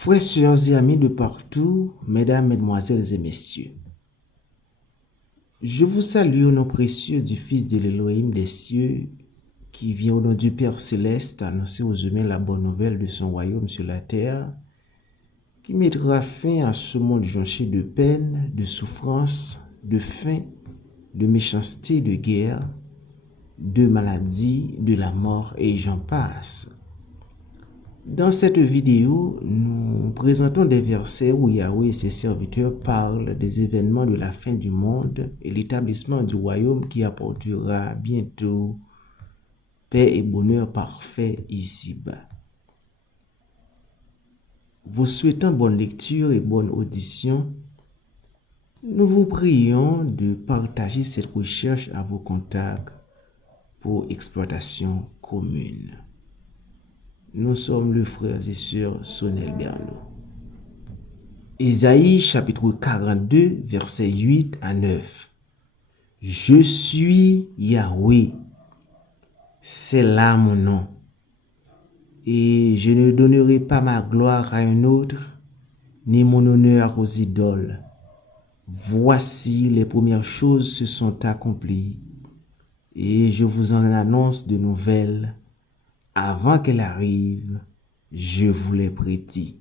Frères, sœurs et amis de partout, mesdames, mesdemoiselles et messieurs, je vous salue au nom précieux du Fils de l'Élohim des cieux, qui vient au nom du Père céleste annoncer aux humains la bonne nouvelle de son royaume sur la terre, qui mettra fin à ce monde jonché de peine, de souffrance, de faim, de méchanceté, de guerre, de maladie, de la mort et j'en passe. Dans cette vidéo, nous présentons des versets où Yahweh et ses serviteurs parlent des événements de la fin du monde et l'établissement du royaume qui apportera bientôt paix et bonheur parfait ici-bas. Vous souhaitant bonne lecture et bonne audition, nous vous prions de partager cette recherche à vos contacts pour exploitation commune. Nous sommes le frères et sœurs Sonel Berlot. Ésaïe chapitre 42, versets 8 à 9. Je suis Yahweh, c'est là mon nom, et je ne donnerai pas ma gloire à un autre, ni mon honneur aux idoles. Voici les premières choses se sont accomplies, et je vous en annonce de nouvelles. Avant qu'elle arrive, je vous l'ai prédit.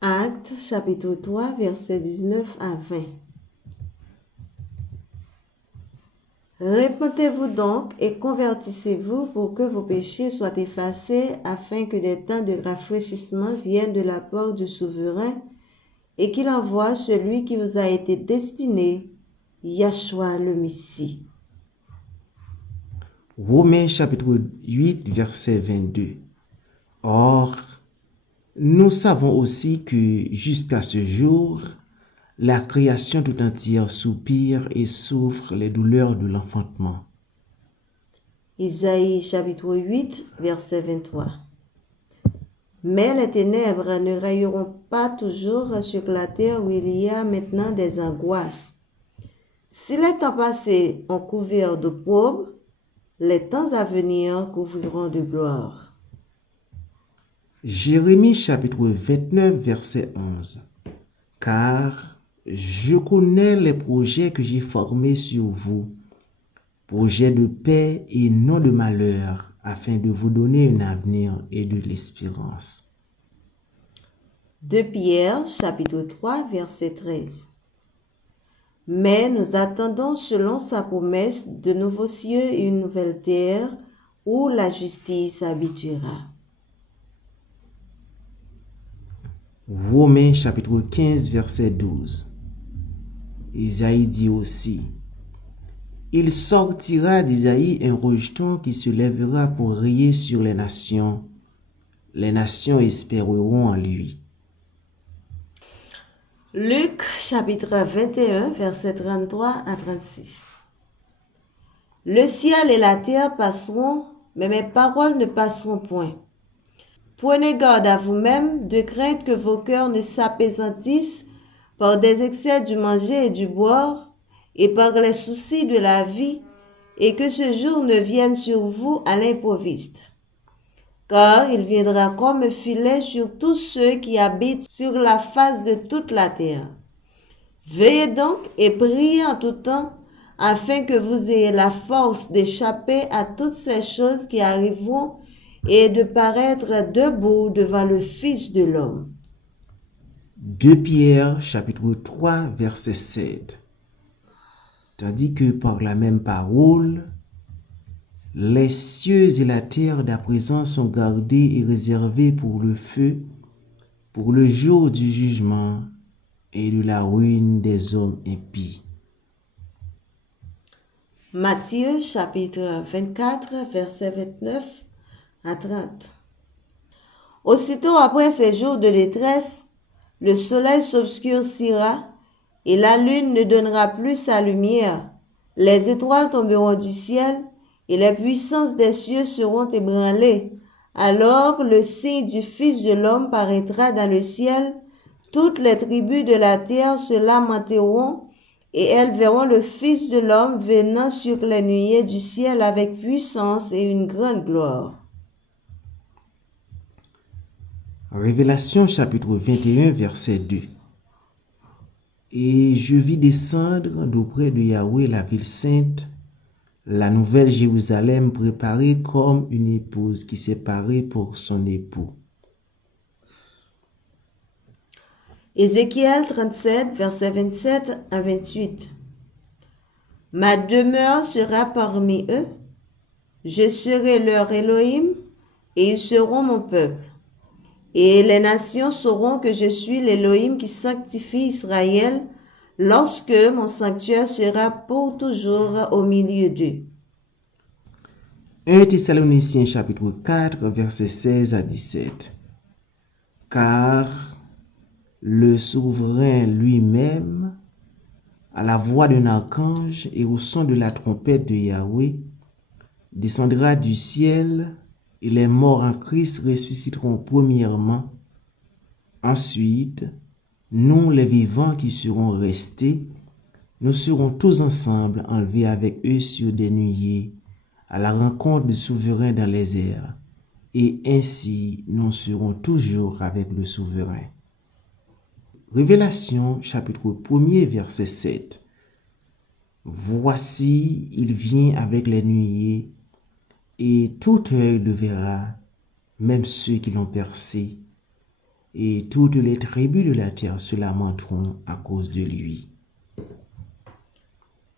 Actes chapitre 3, versets 19 à 20. Repentez-vous donc et convertissez-vous pour que vos péchés soient effacés, afin que des temps de rafraîchissement viennent de la part du souverain et qu'il envoie celui qui vous a été destiné, Yahshua le Messie. Romains chapitre 8, verset 22. Or, nous savons aussi que jusqu'à ce jour, la création tout entière soupire et souffre les douleurs de l'enfantement. Isaïe chapitre 8, verset 23. Mais les ténèbres ne rayeront pas toujours sur la terre où il y a maintenant des angoisses. Si les temps passés ont couvert de pauvres, les temps à venir couvriront de gloire. Jérémie chapitre 29, verset 11. Car je connais les projets que j'ai formés sur vous, projets de paix et non de malheur, afin de vous donner un avenir et de l'espérance. 2 Pierre chapitre 3, verset 13. Mais nous attendons selon sa promesse de nouveaux cieux et une nouvelle terre où la justice habitera. Romains chapitre 15, verset 12. Isaïe dit aussi, « Il sortira d'Isaïe un rejeton qui se lèvera pour rayer sur les nations. Les nations espéreront en lui. » Luc chapitre 21, verset 33 à 36. Le ciel et la terre passeront, mais mes paroles ne passeront point. Prenez garde à vous-même, de crainte que vos cœurs ne s'apaisantissent par des excès du manger et du boire, et par les soucis de la vie, et que ce jour ne vienne sur vous à l'improviste. Car il viendra comme un filet sur tous ceux qui habitent sur la face de toute la terre. Veillez donc et priez en tout temps, afin que vous ayez la force d'échapper à toutes ces choses qui arriveront et de paraître debout devant le Fils de l'homme. 2 Pierre chapitre 3, verset 7. Tandis que par la même parole, les cieux et la terre d'à présent sont gardés et réservés pour le feu, pour le jour du jugement et de la ruine des hommes impies. Matthieu chapitre 24, verset 29 à 30. Aussitôt après ces jours de détresse, le soleil s'obscurcira et la lune ne donnera plus sa lumière. Les étoiles tomberont du ciel et les puissances des cieux seront ébranlées. Alors le signe du Fils de l'homme paraîtra dans le ciel. Toutes les tribus de la terre se lamenteront et elles verront le Fils de l'homme venant sur les nuées du ciel avec puissance et une grande gloire. Révélation chapitre 21, verset 2. Et je vis descendre d'auprès de Yahweh la ville sainte, la nouvelle Jérusalem préparée comme une épouse qui s'est parée pour son époux. Ézéchiel 37, verset 27 à 28. Ma demeure sera parmi eux, je serai leur Elohim, et ils seront mon peuple. Et les nations sauront que je suis l'Elohim qui sanctifie Israël, lorsque mon sanctuaire sera pour toujours au milieu d'eux. 1 Thessaloniciens chapitre 4, verset 16 à 17. Car le souverain lui-même, à la voix d'un archange et au son de la trompette de Yahweh, descendra du ciel, et les morts en Christ ressusciteront premièrement. Ensuite, nous les vivants qui serons restés, nous serons tous ensemble enlevés avec eux sur des nuées, à la rencontre du souverain dans les airs, et ainsi nous serons toujours avec le souverain. Révélation chapitre 1er verset 7. Voici, il vient avec les nuées, et tout œil le verra, même ceux qui l'ont percé, et toutes les tribus de la terre se lamenteront à cause de lui.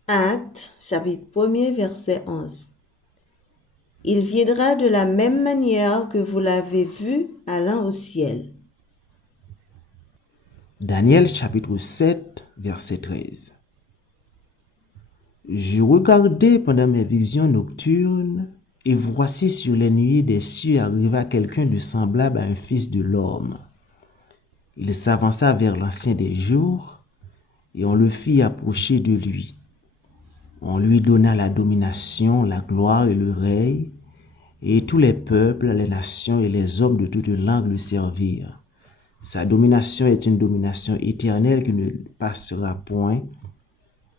Actes chapitre 1er verset 11. Il viendra de la même manière que vous l'avez vu allant au ciel. Daniel chapitre 7 verset 13. Je regardais pendant mes visions nocturnes, et voici sur les nuées des cieux arriva quelqu'un de semblable à un fils de l'homme. Il s'avança vers l'ancien des jours, et on le fit approcher de lui. On lui donna la domination, la gloire et le règne, et tous les peuples, les nations et les hommes de toute langue le servirent. Sa domination est une domination éternelle qui ne passera point,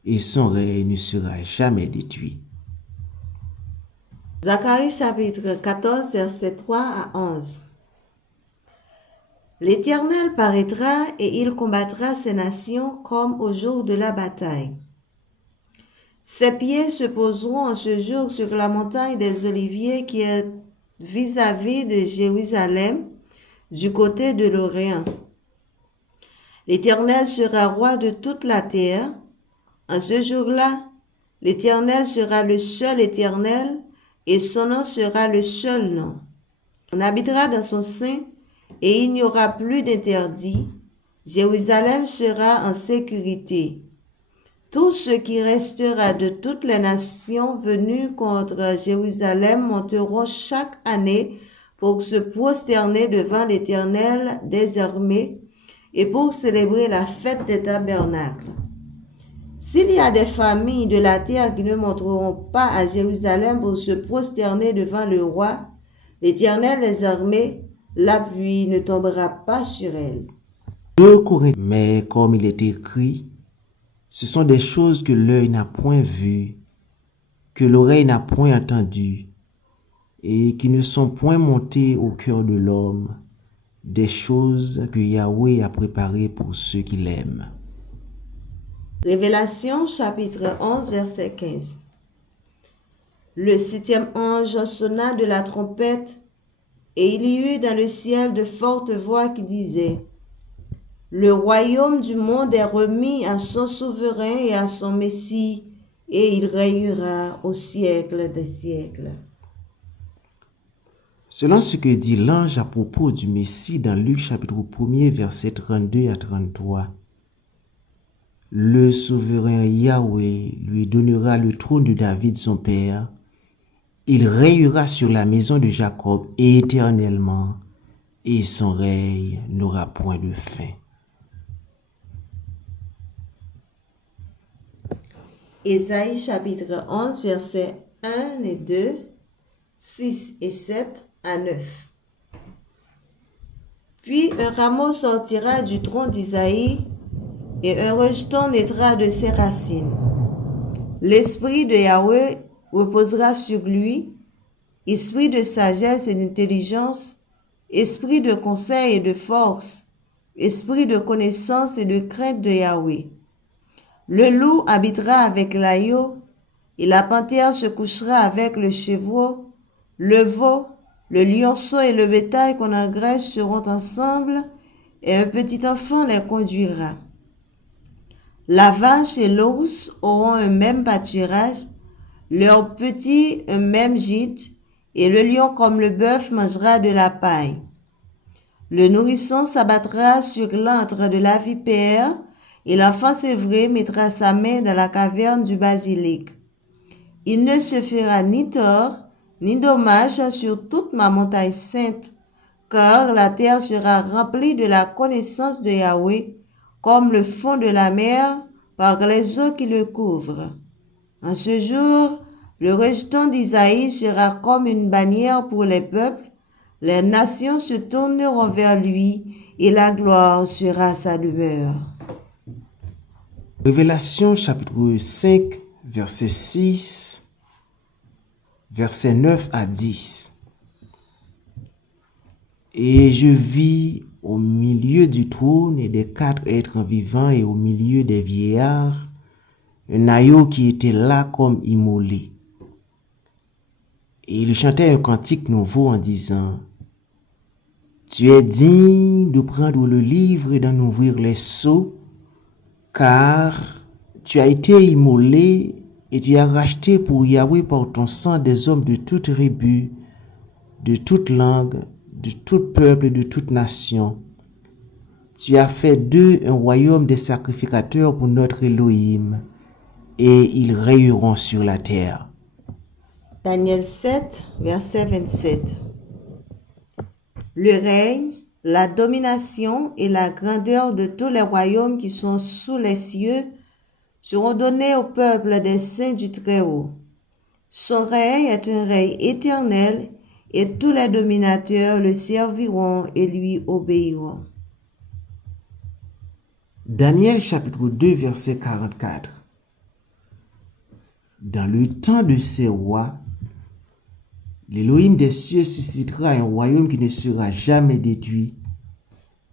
et son règne ne sera jamais détruit. Zacharie chapitre 14 verset 3 à 11. L'Éternel paraîtra et il combattra ces nations comme au jour de la bataille. Ses pieds se poseront en ce jour sur la montagne des Oliviers qui est vis-à-vis de Jérusalem, du côté de l'Orient. L'Éternel sera roi de toute la terre. En ce jour-là, l'Éternel sera le seul Éternel et son nom sera le seul nom. On habitera dans son sein et il n'y aura plus d'interdit. Jérusalem sera en sécurité. Tout ce qui restera de toutes les nations venues contre Jérusalem monteront chaque année pour se prosterner devant l'Éternel des armées et pour célébrer la fête des tabernacles. S'il y a des familles de la terre qui ne monteront pas à Jérusalem pour se prosterner devant le roi, l'Éternel des armées, la pluie ne tombera pas sur elles. 2 Corinthiens. Mais comme il est écrit, ce sont des choses que l'œil n'a point vues, que l'oreille n'a point entendues, et qui ne sont point montées au cœur de l'homme, des choses que Yahweh a préparées pour ceux qui l'aiment. Révélation chapitre 11 verset 15. Le 7e ange sonna de la trompette, et il y eut dans le ciel de fortes voix qui disaient: Le royaume du monde est remis à son souverain et à son Messie, et il régnera au siècle des siècles. Selon ce que dit l'ange à propos du Messie dans Luc chapitre 1er verset 32 à 33, le souverain Yahweh lui donnera le trône de David son père. Il régnera sur la maison de Jacob éternellement, et son règne n'aura point de fin. Ésaïe chapitre 11 versets 1 et 2, 6 et 7 à 9. Puis un rameau sortira du tronc d'Isaïe, et un rejeton naîtra de ses racines. L'esprit de Yahweh reposera sur lui, esprit de sagesse et d'intelligence, esprit de conseil et de force, esprit de connaissance et de crainte de Yahweh. Le loup habitera avec l'agneau, et la panthère se couchera avec le chevreau, le veau, le lionceau et le bétail qu'on engraisse seront ensemble, et un petit enfant les conduira. La vache et l'ours auront un même pâturage, leurs petits un même gîte, et le lion comme le bœuf mangera de la paille. Le nourrisson s'abattra sur l'antre de la vipère, et l'enfant sévré mettra sa main dans la caverne du basilic. Il ne se fera ni tort, ni dommage sur toute ma montagne sainte, car la terre sera remplie de la connaissance de Yahweh, comme le fond de la mer par les eaux qui le couvrent. En ce jour, le rejeton d'Isaïe sera comme une bannière pour les peuples, les nations se tourneront vers lui et la gloire sera sa demeure. Révélation chapitre 5, verset 6, verset 9 à 10. Et je vis au milieu du trône et des 4 êtres vivants et au milieu des vieillards, un agneau qui était là comme immolé. Et il chantait un cantique nouveau en disant: Tu es digne de prendre le livre et d'en ouvrir les sceaux, car tu as été immolé et tu as racheté pour Yahweh par ton sang des hommes de toute tribu, de toute langue, de tout peuple et de toute nation. Tu as fait d'eux un royaume des sacrificateurs pour notre Elohim, et ils règneront sur la terre. Daniel 7, verset 27. Le règne, la domination et la grandeur de tous les royaumes qui sont sous les cieux seront donnés au peuple des saints du Très-Haut. Son règne est un règne éternel et tous les dominateurs le serviront et lui obéiront. Daniel chapitre 2 verset 44. Dans le temps de ces rois, l'Élohim des cieux suscitera un royaume qui ne sera jamais détruit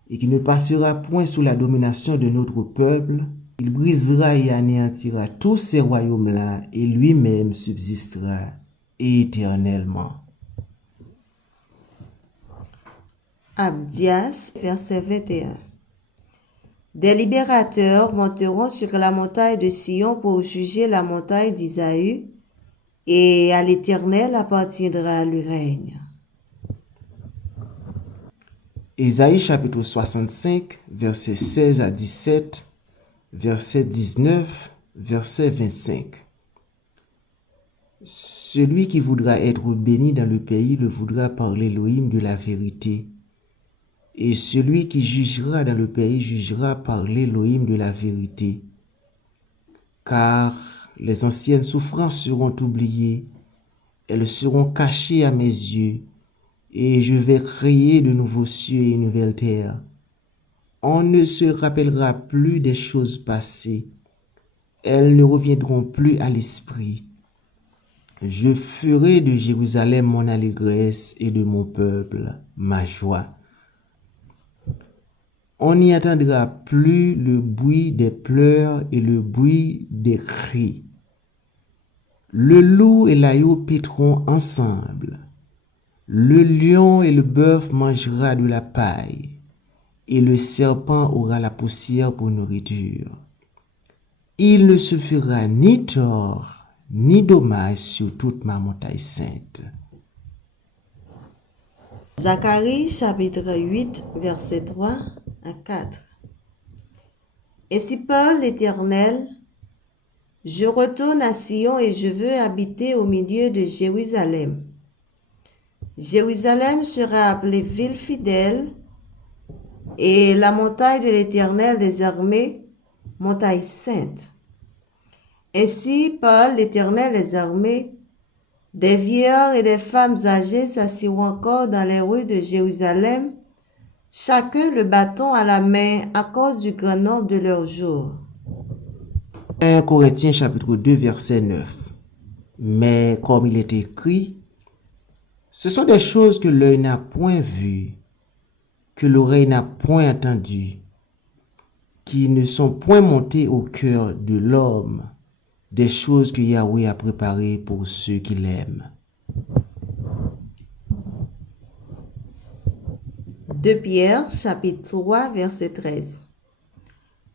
et qui ne passera point sous la domination de notre peuple. Il brisera et anéantira tous ces royaumes-là et lui-même subsistera éternellement. Abdias, verset 21. Des libérateurs monteront sur la montagne de Sion pour juger la montagne d'Isaü, et à l'Éternel appartiendra le règne. Ésaïe chapitre 65, versets 16 à 17, verset 19, verset 25. Celui qui voudra être béni dans le pays le voudra par l'Élohim de la vérité. Et celui qui jugera dans le pays jugera par l'Élohim de la vérité. Car les anciennes souffrances seront oubliées, elles seront cachées à mes yeux, et je vais créer de nouveaux cieux et une nouvelle terre. On ne se rappellera plus des choses passées, elles ne reviendront plus à l'esprit. Je ferai de Jérusalem mon allégresse et de mon peuple ma joie. On n'y entendra plus le bruit des pleurs et le bruit des cris. Le loup et l'agneau paîtront ensemble. Le lion et le bœuf mangera de la paille, et le serpent aura la poussière pour nourriture. Il ne se fera ni tort, ni dommage sur toute ma montagne sainte. Zacharie chapitre 8, verset 3 à 4. Ainsi parle l'Éternel: Je retourne à Sion et je veux habiter au milieu de Jérusalem. Jérusalem sera appelée ville fidèle et la montagne de l'Éternel des armées, montagne sainte. Ainsi parle l'Éternel des armées: des vieillards et des femmes âgées s'assiront encore dans les rues de Jérusalem, chacun le bâton à la main à cause du grand nombre de leurs jours. 1 Corinthiens chapitre 2 verset 9. Mais comme il est écrit, ce sont des choses que l'œil n'a point vues, que l'oreille n'a point entendu, qui ne sont point montées au cœur de l'homme, des choses que Yahweh a préparées pour ceux qui l'aiment. 2 Pierre, chapitre 3, verset 13.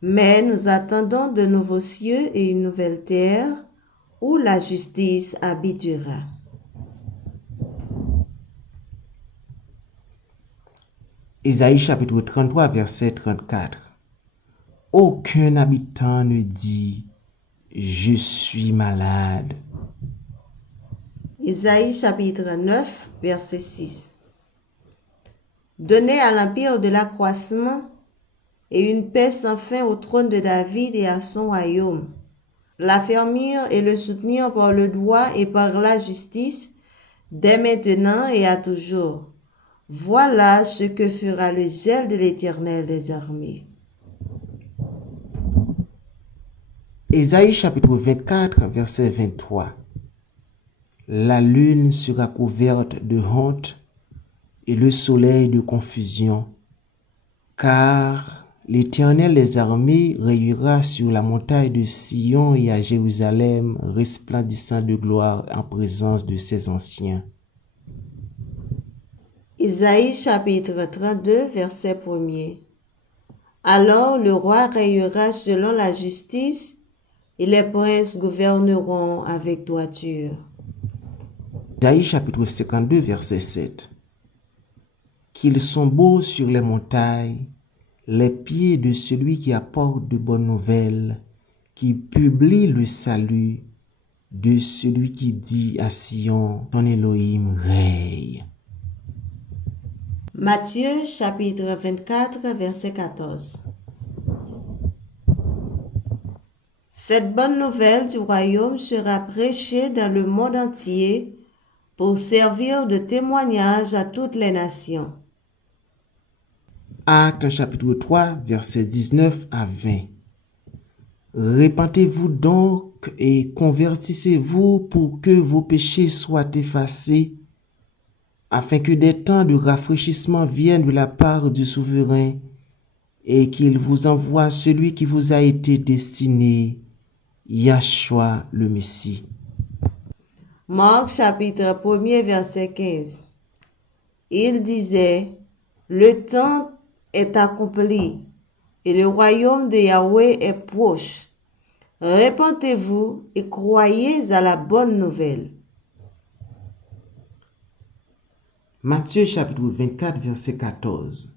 Mais nous attendons de nouveaux cieux et une nouvelle terre où la justice habitera. Ésaïe chapitre 33, verset 34. Aucun habitant ne dit « Je suis malade ». Ésaïe chapitre 9, verset 6. Donnez à l'empire de l'accroissement et une paix sans fin au trône de David et à son royaume. L'affermir et le soutenir par le droit et par la justice, dès maintenant et à toujours. Voilà ce que fera le zèle de l'Éternel des armées. Ésaïe chapitre 24, verset 23. La lune sera couverte de honte et le soleil de confusion, car l'Éternel des armées rayera sur la montagne de Sion et à Jérusalem, resplendissant de gloire en présence de ses anciens. Ésaïe chapitre 32, verset 1er. Alors le roi rayera selon la justice et les princes gouverneront avec droiture. Ésaïe chapitre 52, verset 7. Qu'ils sont beaux sur les montagnes, les pieds de celui qui apporte de bonnes nouvelles, qui publie le salut, de celui qui dit à Sion, ton Elohim règne. Matthieu chapitre 24, verset 14. Cette bonne nouvelle du royaume sera prêchée dans le monde entier pour servir de témoignage à toutes les nations. Actes chapitre 3, versets 19 à 20. Repentez-vous donc et convertissez-vous pour que vos péchés soient effacés, afin que des temps de rafraîchissement viennent de la part du souverain et qu'il vous envoie celui qui vous a été destiné, Yahshua le Messie. Marc chapitre 1er, verset 15. Il disait, le temps est accompli et le royaume de Yahweh est proche. Repentez-vous et croyez à la bonne nouvelle. Matthieu chapitre 24, verset 14.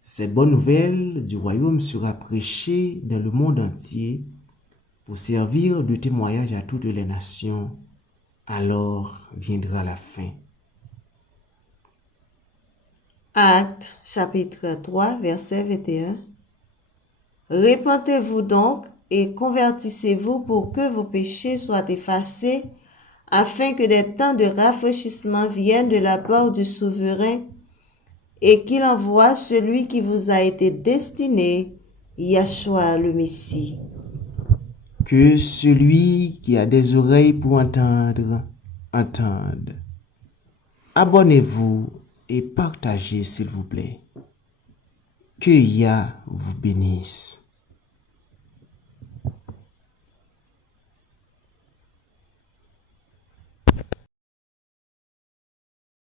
Cette bonne nouvelle du royaume sera prêchée dans le monde entier pour servir de témoignage à toutes les nations. Alors viendra la fin. Actes chapitre 3, verset 21. Repentez-vous donc et convertissez-vous pour que vos péchés soient effacés, afin que des temps de rafraîchissement viennent de la part du souverain et qu'il envoie celui qui vous a été destiné, Yahshua le Messie. Que celui qui a des oreilles pour entendre, entende. Abonnez-vous et partagez s'il vous plaît. Que Yah vous bénisse.